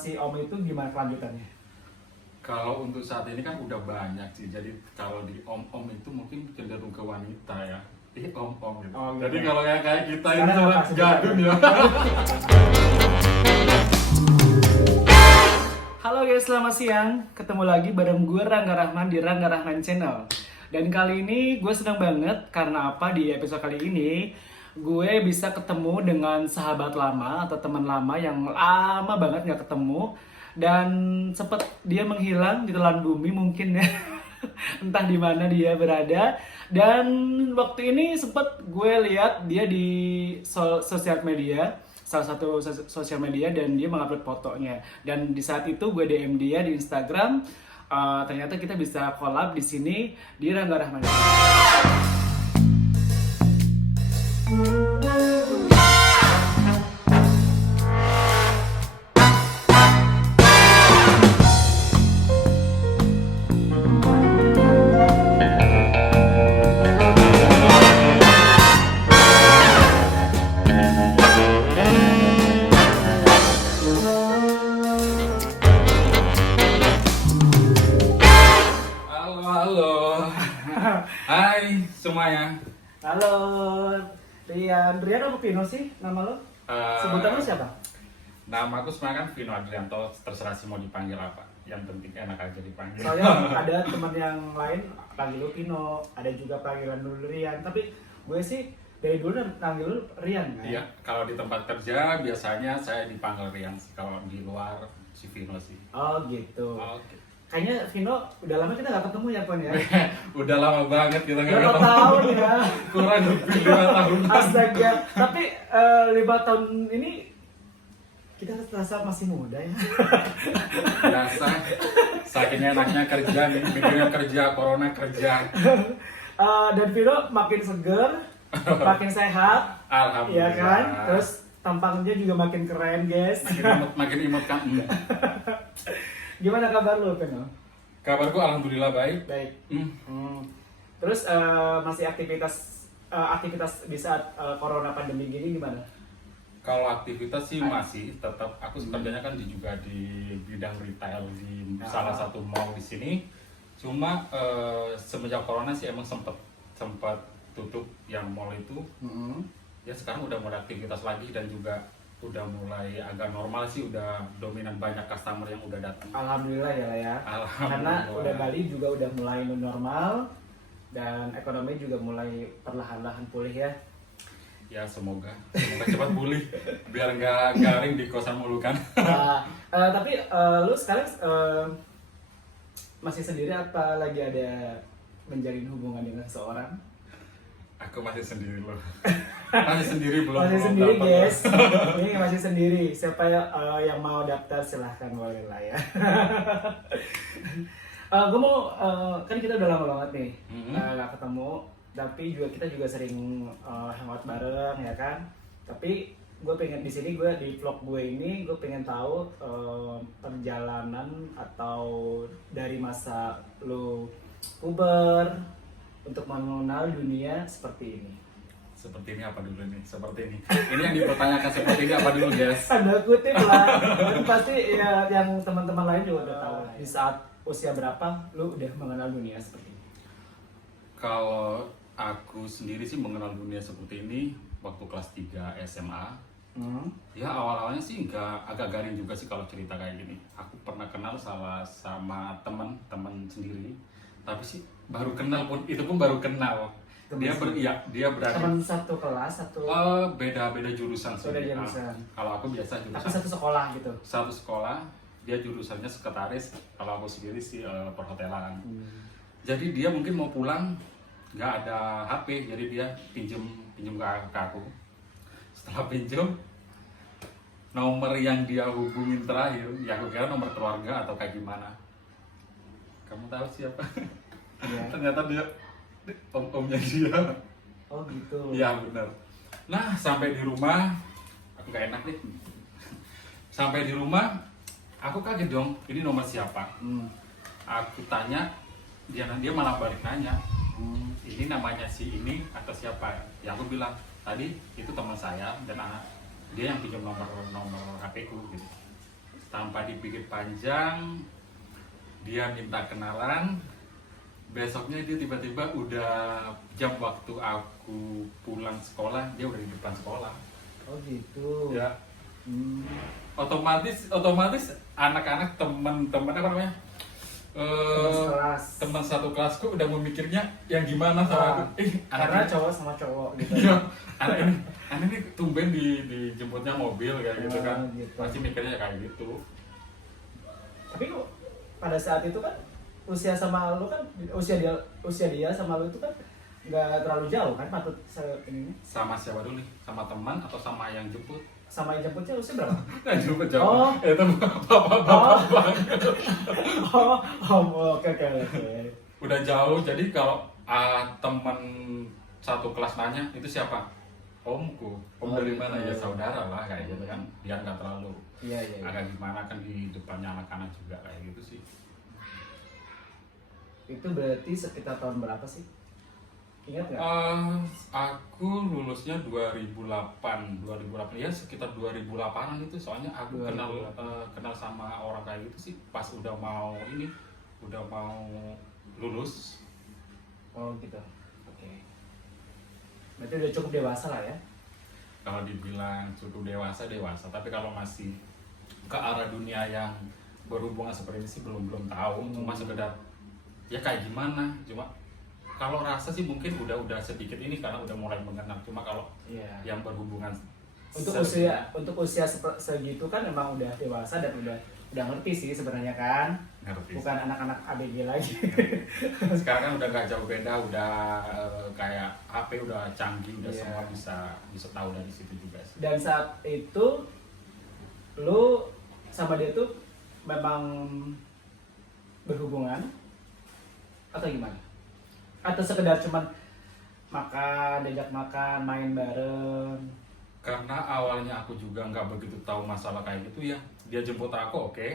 Si Om itu gimana kelanjutannya? Kalau untuk saat ini kan udah banyak sih. Jadi kalau di om-om itu mungkin cenderung ke wanita ya. Om-om gitu. Oh, gitu. Jadi kalau kayak kita Sekarang ini apa gadun ya. Halo guys, selamat siang. Ketemu lagi bareng gue Rangga Rahman di Rangga Rahman Channel. Dan kali ini gue senang banget karena apa, di episode kali ini gue bisa ketemu dengan sahabat lama atau teman lama yang lama banget gak ketemu. Dan sempet dia menghilang di telan bumi mungkin ya. Entah di mana dia berada. Dan waktu ini sempet gue lihat dia di sosial media, salah satu sosial media, dan dia mengupload fotonya. Dan di saat itu gue DM dia di Instagram. Ternyata kita bisa collab di sini di Rangga Rahman. Halo. Hai semuanya. Halo, Rian apa Pino sih nama lo? Sebutan lo siapa? Nama aku sebenarnya kan Vino Adrianto, terserah sih mau dipanggil apa. Yang penting enak aja dipanggil. Soalnya ada teman yang lain panggil lo Pino, ada juga panggilan dulu Rian. Tapi gue sih dari dulu panggil lo Rian kan? Iya, kalau di tempat kerja biasanya saya dipanggil Rian sih. Kalau di luar si Vino sih. Oh gitu. Oke. Kayaknya Vino udah lama kita nggak ketemu ya Pon ya? Udah lama banget kita nggak Berapa ketemu. tahun ya? Kurang lebih 5 tahun. Astaga. Tapi 5 tahun ini kita terasa masih muda ya. Biasa. Saking enaknya kerja nih, mikirnya kerja, corona kerja. Dan Vino makin seger, makin sehat, Alhamdulillah. iya kan? Terus tampangnya juga makin keren guys. makin imut kan. Gimana kabar lu Vino? Kabarku alhamdulillah baik. Baik. Hmm. Terus masih aktivitas di saat corona pandemi gini gimana? Kalau aktivitas sih masih tetap, aku kerjanya kan juga di bidang retail di salah satu mall di sini. Cuma semenjak corona sih emang sempat tutup yang mall itu. Ya sekarang udah mulai aktivitas lagi dan juga udah mulai agak normal sih, udah dominan banyak customer yang udah datang. Alhamdulillah ya lah ya. Karena udah Bali juga udah mulai new normal dan ekonomi juga mulai perlahan-lahan pulih ya. Ya semoga cepat pulih biar nggak garing di kosan mulu kan. Tapi lu sekarang masih sendiri apa lagi ada menjalin hubungan dengan seseorang? Aku masih sendiri loh. Masih sendiri belum. Masih belum sendiri dapat. guys. Ini masih sendiri. Siapa yang mau daftar silahkan, boleh lah ya. Gue mau kan kita udah lama banget nih nggak ketemu, tapi kita juga sering hangout bareng ya kan. Tapi gue pengen di sini, gue di vlog gue ini gue pengen tahu perjalanan atau dari masa lu puber untuk mengenal dunia seperti ini. Seperti ini apa dulu nih? Seperti ini. Ini yang dipertanyakan seperti ini apa dulu guys? Tanda kutip lah. Tapi pasti ya yang teman-teman lain juga udah tahu lah. Di saat usia berapa lu udah mengenal dunia seperti ini? Kalau aku sendiri sih mengenal dunia seperti ini waktu kelas 3 SMA. Ya awal-awalnya sih agak garing juga sih kalau cerita kayak gini. Aku pernah kenal sama teman sendiri. Tapi sih baru kenal pun, itu pun baru kenal. Dia berada Teman satu kelas, satu beda jurusan sih. beda jurusan. Kalau aku biasa jurusan. Tapi satu sekolah gitu. Satu sekolah, dia jurusannya sekretaris. Kalau aku sendiri sih perhotelan. Jadi dia mungkin mau pulang nggak ada HP, jadi dia pinjem ke aku. Setelah pinjem, nomor yang dia hubungin terakhir, ya aku kira nomor keluarga atau kayak gimana. Kamu tahu siapa? Iya. Ternyata dia om-omnya dia. Oh gitu. Iya benar. Nah sampai di rumah, aku nggak enak nih. Sampai di rumah, aku kaget dong. Ini nomor siapa? Aku tanya, dia malah balik nanya. Ini namanya si ini atau siapa? Ya aku bilang tadi itu teman saya dan dia yang pinjam nomor HP ku gitu. tanpa dipikir panjang dia minta kenalan. Besoknya dia tiba-tiba udah jam waktu aku pulang sekolah, dia udah di depan sekolah. Oh gitu. Ya, Hmm. otomatis anak-anak teman-teman apa namanya? Kelas. Teman satu kelasku udah memikirnya yang gimana sama aku. Karena cowok sama cowok gitu. Iya, anak ini tumben dijemputnya mobil kayak gitu Oh, kan. gitu. Pasti mikirnya kayak gitu. Tapi kok pada saat itu kan usia sama lu kan usia dia sama lu itu kan nggak terlalu jauh kan patut ini Sama siapa dulu nih? Sama teman atau sama yang jemput? sama yang jemputnya usia berapa? Yang jemput jauh. Oh. Itu bapak-bapak banget. Oke. Udah jauh, jadi kalau teman satu kelas nanya itu siapa? Omku. Om Oh, dari gitu. mana? Ya saudara lah kayak gitu kan. Dia nggak terlalu Iya. agak gimana kan di depannya anak-anak juga kayak gitu sih. Itu berarti sekitar tahun berapa sih? Ingat nggak? Aku lulusnya 2008 ya sekitar 2008an itu, soalnya aku 2008. kenal sama orang kayak gitu sih pas udah mau lulus. Oh gitu. Oke. Berarti udah cukup dewasa lah ya? Kalau dibilang cukup dewasa, tapi kalau masih ke arah dunia yang berhubungan seperti ini sih belum tahu. Cuma sekedar ya kayak gimana, cuma kalau rasa sih mungkin udah sedikit ini karena udah mulai mengenal. Cuma kalau Iya. yang berhubungan Untuk usia segitu kan emang udah dewasa dan udah ngerti sih sebenarnya kan. ngerti. Bukan anak-anak ABG lagi. Sekarang kan udah nggak jauh beda, udah kayak HP udah canggih, udah Iya. semua bisa tahu dari situ juga sih. Dan saat itu lu sama dia tuh memang berhubungan atau gimana? Atau sekedar cuman diajak makan, main bareng? Karena awalnya aku juga nggak begitu tahu masalah kayak gitu ya. Dia jemput aku, oke.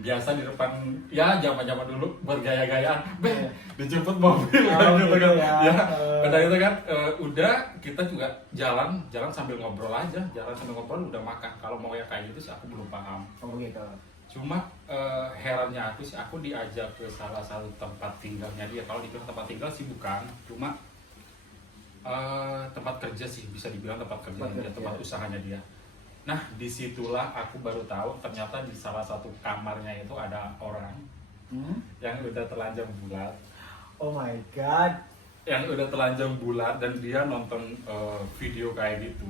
Biasa di depan, ya zaman-zaman dulu buat gaya-gayaan, Iya. dijemput mobil Oh, kayak gitu kan. gitu ya. Ya, udah itu kan, udah kita juga jalan sambil ngobrol aja, udah makan. Kalau mau yang kayak gitu sih aku belum paham. Oh gitu. Cuma herannya aku sih, aku diajak ke salah satu tempat tinggalnya dia. Kalau dibilang tempat tinggal sih bukan, cuma tempat kerja sih, bisa dibilang tempat kerja dia, tempat usahanya dia. Nah, disitulah aku baru tahu ternyata di salah satu kamarnya itu ada orang yang udah telanjang bulat. Oh my god. Yang udah telanjang bulat dan dia nonton video kayak gitu.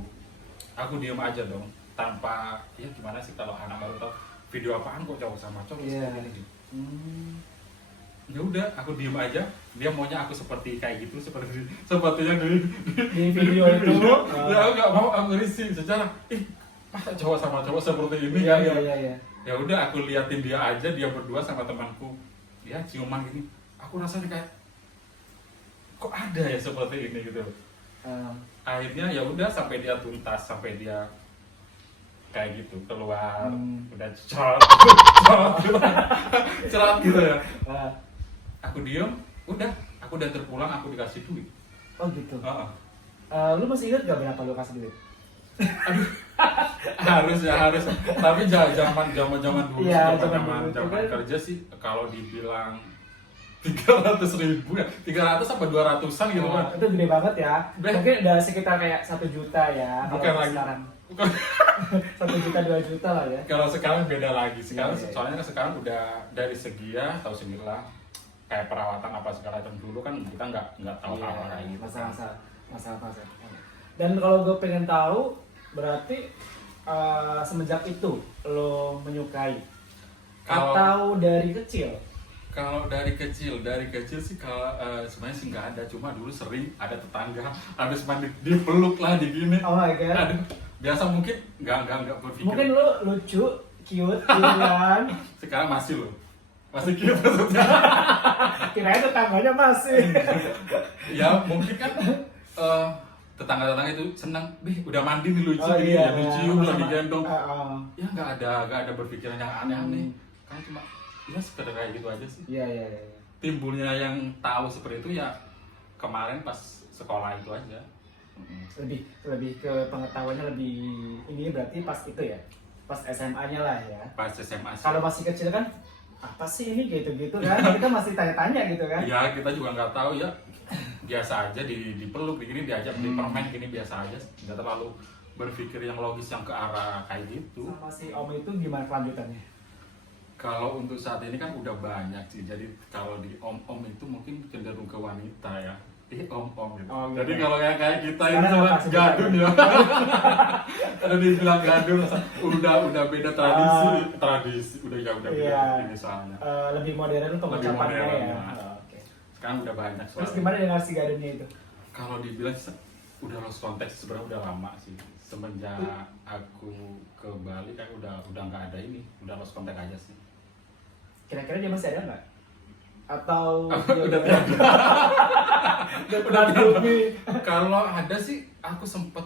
Aku diem aja dong, tanpa ya gimana sih kalau anak baru tahu video apaan kok cowok sama cowok seperti ini. Ya udah, aku diem aja. Dia maunya aku seperti kayak gitu, seperti yang Di video itu. Ya aku nggak mau, aku risih secara masa cowok sama cowok seperti ini kan. Iya. Ya udah, aku liatin dia aja, dia berdua sama temanku. Ya ciuman gini. Aku rasanya kayak kok ada ya seperti ini gitu. Akhirnya ya udah sampai dia tuntas, sampai dia kayak gitu keluar, udah cerot gitu ya. Aku diem, udah, aku udah terpulang, aku dikasih duit. Oh gitu. Heeh. Lu masih ingat gak berapa lu kasih duit? harus. Tapi zaman dulu, Iya, zaman zaman dulu. kerja sih, kalau dibilang 300.000 ya, 300 sampai 200-an gitu kan. Itu gede banget ya. Be- Mungkin udah sekitar kayak 1 juta ya. Bukan kalau lagi. sekarang. Bukan. 1 juta 2 juta lah ya. Kalau sekarang beda lagi. Sekarang Iya. soalnya kan sekarang udah dari segi ya, tahu sendiri lah. Kayak perawatan apa segala macam, dulu kan kita nggak tahu apa kayak gitu. Masa-masa. Dan kalau gue pengen tahu, berarti semenjak itu lo menyukai atau dari kecil? Kalau dari kecil sih kalau sebenarnya sih nggak ada, cuma dulu sering ada tetangga habis mandi dipeluk lah digini. Oh my god. Aduh, biasa mungkin nggak berpikir. Mungkin lo lucu, cute, kan? Sekarang masih loh, masih cute maksudnya. Kirain tetangganya masih. Ya mungkin kan tetangga-tetangga itu senang, udah mandi nih lucu, Oh, ini iya, ya dicium lah, sama-sama. digendong. Ah. Ya nggak ada berpikiran yang aneh-aneh. Kan cuma ya sekedar kayak gitu aja sih. Iya. Timbulnya yang tahu seperti itu ya kemarin pas sekolah itu aja. Lebih ke pengetahuannya lebih ini berarti pas itu ya. pas SMA-nya lah ya. Pas SMA sih. Kalau masih kecil kan apa sih ini gitu-gitu kan, kita masih tanya-tanya gitu kan. Ya kita juga nggak tahu ya, biasa aja dipeluk begini, diajak beli permen gini biasa aja, nggak terlalu berpikir yang logis yang ke arah kayak gitu. Sama si Om itu gimana kelanjutannya? Kalau untuk saat ini kan udah banyak sih, jadi kalau di om-om itu mungkin cenderung ke wanita ya. Om-om gitu. Oh, gitu. Jadi kalau kayak kita Sekarang ini cuma apa sih? gadun ya. Ada dibilang gadun, udah beda tradisi, udah beda Iya. ini soalnya. Lebih modern pengucapannya modern, ya. nah. Oh, oke. Sekarang udah banyak Terus soalnya. gimana dengan si gadunnya itu? Kalau dibilang udah lost konteks sebenarnya udah lama sih. Semenjak aku ke Bali kan udah nggak ada ini, udah lost kontak aja sih. Kira-kira dia masih ada nggak? Atau Udah tidak udah pernah dilupi? Kalau ada sih, aku sempet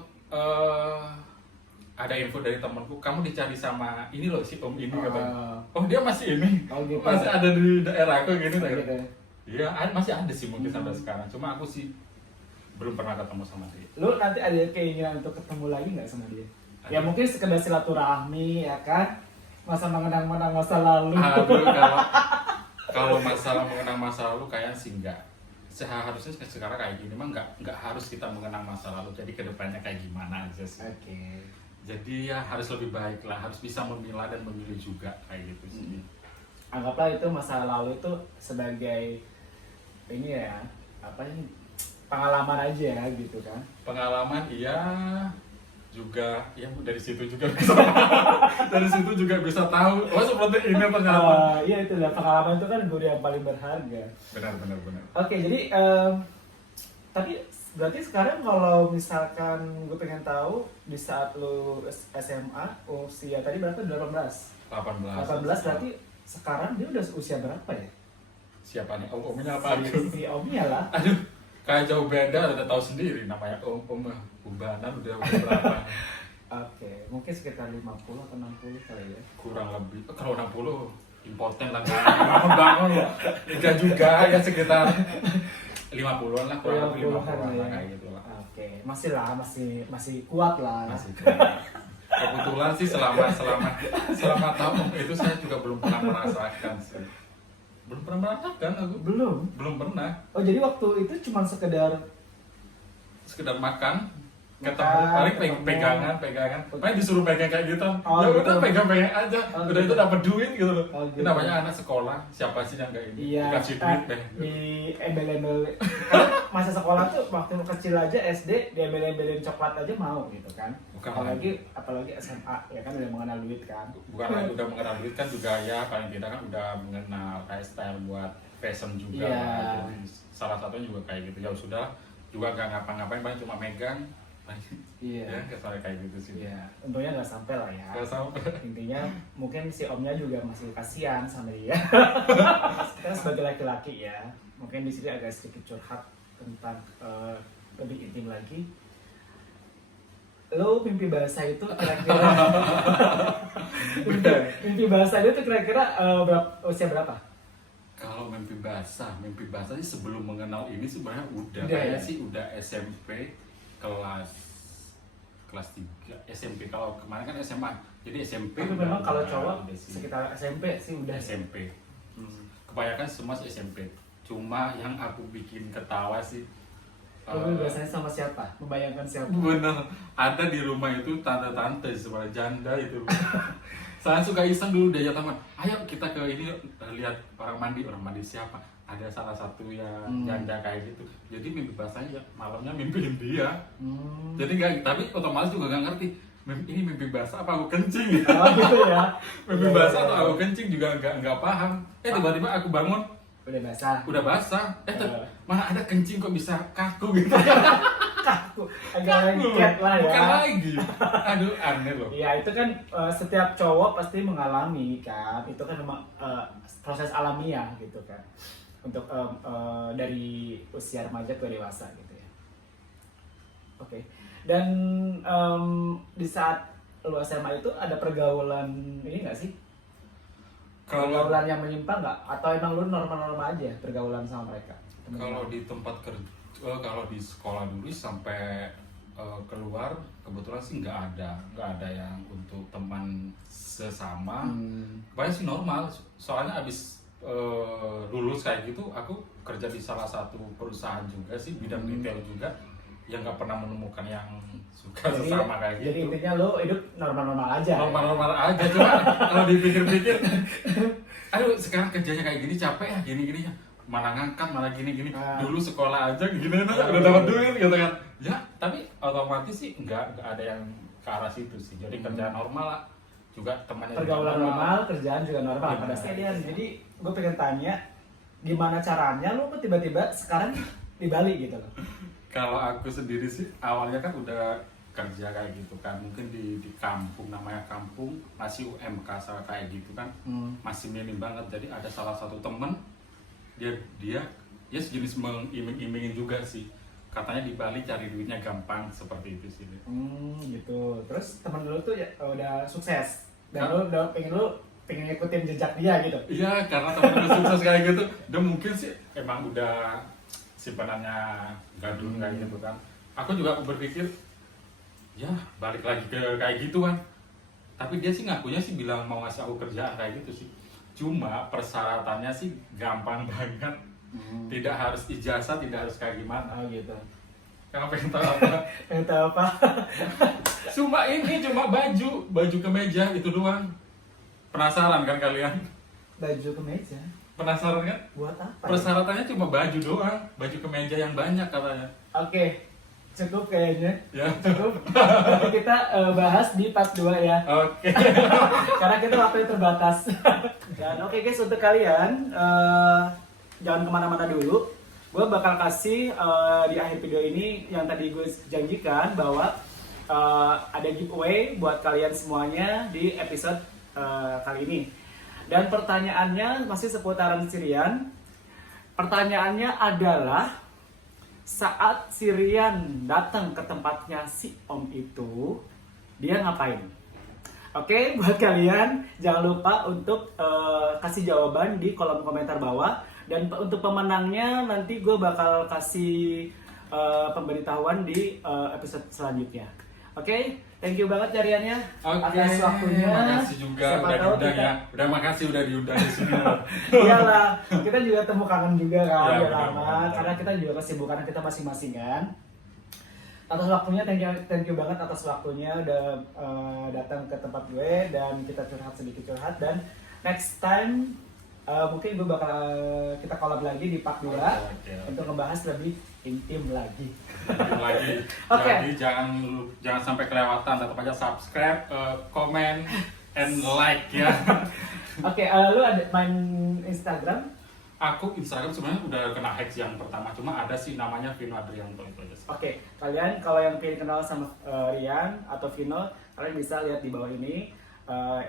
ada info dari temanku, kamu dicari sama ini loh si om ini katanya. Oh dia masih ini, Oh, gitu. masih ada di daerah aku gini. Gitu. Iya masih ada sih mungkin sampai sekarang. Cuma aku sih belum pernah ketemu sama dia. Lu nanti ada keinginan untuk ketemu lagi nggak sama dia? Ya Ada. mungkin sekedar silaturahmi ya kan, masa mengenang-menang masa lalu. Aduh, kalau masalah mengenang masa lalu kayaknya sih enggak. Seharusnya sekarang kayak gini mah enggak harus kita mengenang masa lalu. Jadi kedepannya kayak gimana aja sih. Oke. Jadi ya harus lebih baik lah, harus bisa memilah dan memilih juga kayak gitu sih. Anggaplah itu masa lalu itu sebagai ini ya, apa ini, pengalaman aja ya gitu kan. Pengalaman iya, juga ya dari situ juga bisa dari situ juga bisa tahu oh seperti ini ternyata. Iya itu lah, pengalaman itu kan guru yang paling berharga. Benar. Oke, jadi tapi berarti sekarang kalau misalkan gue pengen tahu di saat lu SMA usia tadi berapa? 18 berarti sekarang dia udah usia berapa ya? Siapa nih? Omnya apa aku? Si Omnya lah. Aduh, kayak jauh beda, udah tahu sendiri namanya om Ubanan udah berapa? Oke, mungkin sekitar 50 atau 60 kali ya. Kurang lebih, kalau 60 impoten lah, bangun loh. Enggak juga, ya sekitar 50-an lah, kurang lebih 50-an lah kayak gitu lah. Oke, masih lah, masih kuat lah. Masih kurang. Kebetulan sih selama tahun itu saya juga belum pernah merasakan sih. Belum pernah merasakan aku. Belum pernah. Oh, jadi waktu itu cuma sekedar Makan, ketemu, Makan, paling ketemu. pegangan, paling disuruh pegang kayak gitu. Oh, Ya gitu. udah pegang aja, Oh, udah gitu. itu dapat duit gitu loh. Oh, Ini gitu. namanya anak sekolah, siapa sih yang kayak ini? iya, Dikasih duit deh. di embel-embel. Kan masa sekolah tuh waktu kecil aja SD diembel-embelin coklat aja mau gitu kan. Bukan Apalagi SMA ya kan udah mengenal duit kan. Bukan lagi udah mengenal duit kan juga ya, paling tidak kan udah mengenal kayak style buat fashion juga. Iya. Jadi salah satunya juga kayak gitu. Ya sudah, juga gak ngapa-ngapain, paling cuma megang. Iya. Ya, kayak gitu sih. Iya, untungnya nggak sampai lah ya. Gak sampai. Intinya mungkin si omnya juga masih kasihan sama dia. Kita sebagai laki-laki ya, mungkin di sini agak sedikit curhat tentang lebih intim lagi. Lo mimpi basah itu kira-kira mimpi basah itu kira-kira usia berapa? Kalau mimpi basah sih sebelum mengenal ini sebenarnya udah Udah, kayak ya? sih udah SMP kelas 3 SMP. Kalau kemarin kan SMA, jadi SMP Tapi udah- memang kalau udah- cowok udah sih. sekitar SMP sih udah. SMP. Kebanyakan semua SMP. Cuma yang aku bikin ketawa sih Lo biasanya sama siapa? Membayangkan siapa? bener, ada di rumah itu tante-tante sebenarnya janda itu. Saya suka iseng dulu diajak teman, ayo kita ke ini yuk, lihat orang mandi siapa? Ada salah satu yang janda kayak gitu. Jadi mimpi basahnya malamnya mimpiin dia. Jadi nggak, tapi otomatis juga nggak ngerti ini mimpi basah apa aku kencing ya. Oh gitu ya. Mimpi Iya, basah iya, atau iya. aku kencing juga nggak paham. Tiba-tiba aku bangun Udah basah. udah basah. Mana ada kencing kok bisa kaku gitu. Kaku. Agak lengket lah ya. Bukan lagi. Aduh aneh loh. Iya itu kan setiap cowok pasti mengalami kan. Itu kan memang proses alamiah gitu kan. Untuk dari usia remaja ke dewasa gitu ya. Oke. Dan di saat lu SMA itu ada pergaulan ini nggak sih? Pergaulan yang menyimpang nggak? Atau emang lu normal-normal aja pergaulan sama mereka? Kalau di tempat kerja, kalau di sekolah dulu sampai keluar kebetulan sih nggak ada yang untuk teman sesama. Kebanyakan sih normal, soalnya abis lulus kayak gitu aku kerja di salah satu perusahaan juga sih bidang retail juga, yang nggak pernah menemukan yang suka sesama kayak gitu. Jadi intinya lo hidup normal-normal aja. Normal-normal aja, cuma kalau dipikir-pikir, aduh sekarang kerjanya kayak gini capek ya, gini-gini ya, mana ngangkat, mana gini-gini. Dulu sekolah aja gimana, udah dapat duit gitu kan. Ya, tapi otomatis sih nggak ada yang ke arah situ sih. Jadi kerjaan normal lah, juga temannya Pergaulan normal, kerjaan juga normal pada sekalian. Jadi gue pengen tanya, gimana caranya lo tiba-tiba sekarang di Bali gitu loh? Kalau aku sendiri sih awalnya kan udah kerja kayak gitu kan, mungkin di kampung, namanya kampung masih UMK kayak gitu kan, masih minim banget. Jadi ada salah satu temen dia sejenis mengiming-imingin juga sih, katanya di Bali cari duitnya gampang, seperti itu sih. Gitu. Terus temen lu tuh ya, udah sukses dan lu udah pengen ngikutin jejak dia gitu. Iya, karena temen gue sukses kayak gitu, dia mungkin sih emang udah simpanannya gadun kayak gitu kan. Aku juga berpikir ya balik lagi ke kayak gitu kan, tapi dia sih ngakunya sih bilang mau ngasih aku kerjaan kayak gitu sih, cuma persyaratannya sih gampang banget. Tidak harus ijazah, tidak harus kayak gimana. Oh gitu. Kamu pengen tahu apa? Pengen tahu apa? Cuma baju kemeja itu doang. Penasaran kan kalian? Baju kemeja. Penasaran kan? Buat apa? Persyaratannya cuma baju doang, baju kemeja yang banyak katanya. Oke. Cukup kayaknya. Ya. Cukup. Nanti kita bahas di part 2 ya. Oke. Karena kita waktunya terbatas. Dan oke guys, untuk kalian jangan kemana-mana dulu. Gue bakal kasih di akhir video ini yang tadi gue janjikan bahwa ada giveaway buat kalian semuanya di episode kali ini. Dan pertanyaannya masih seputaran si Rian. Pertanyaannya adalah, saat si Rian datang ke tempatnya si Om itu, dia ngapain? Oke, buat kalian jangan lupa untuk kasih jawaban di kolom komentar bawah. Dan untuk pemenangnya nanti gue bakal kasih pemberitahuan di episode selanjutnya. Oke, thank you banget Riannya atas waktunya. Makasih juga Siapa udah tahu diundang kita- ya. Makasih udah diundang di sini. Iyalah, kita juga temu kangen juga kan, Ya, udah benar, lama. benar. Karena kita juga kesibukan kita masing-masing kan. Atas waktunya, thank you banget atas waktunya udah datang ke tempat gue dan kita sedikit curhat. Dan next time mungkin gue bakal kita collab lagi di part 2 Oke. untuk ngebahas lebih intim lagi. Lagi. Oke. Jadi jangan sampai kelewatan, tetap aja subscribe, komen, and like ya. Oke, lu ada main Instagram? Aku Instagram sebenarnya udah kena hack yang pertama, cuma ada sih namanya Vino Adrianto itu aja sih. Oke, kalian kalau yang pengen kenal sama Rian atau Vino, kalian bisa lihat di bawah ini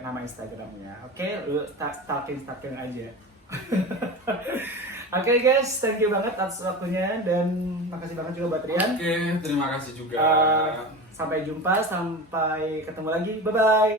nama Instagramnya. Oke, lu stalking aja. Oke guys, thank you banget atas waktunya dan makasih banget juga buat Rian. Oke, terima kasih juga. Sampai jumpa, sampai ketemu lagi. Bye bye.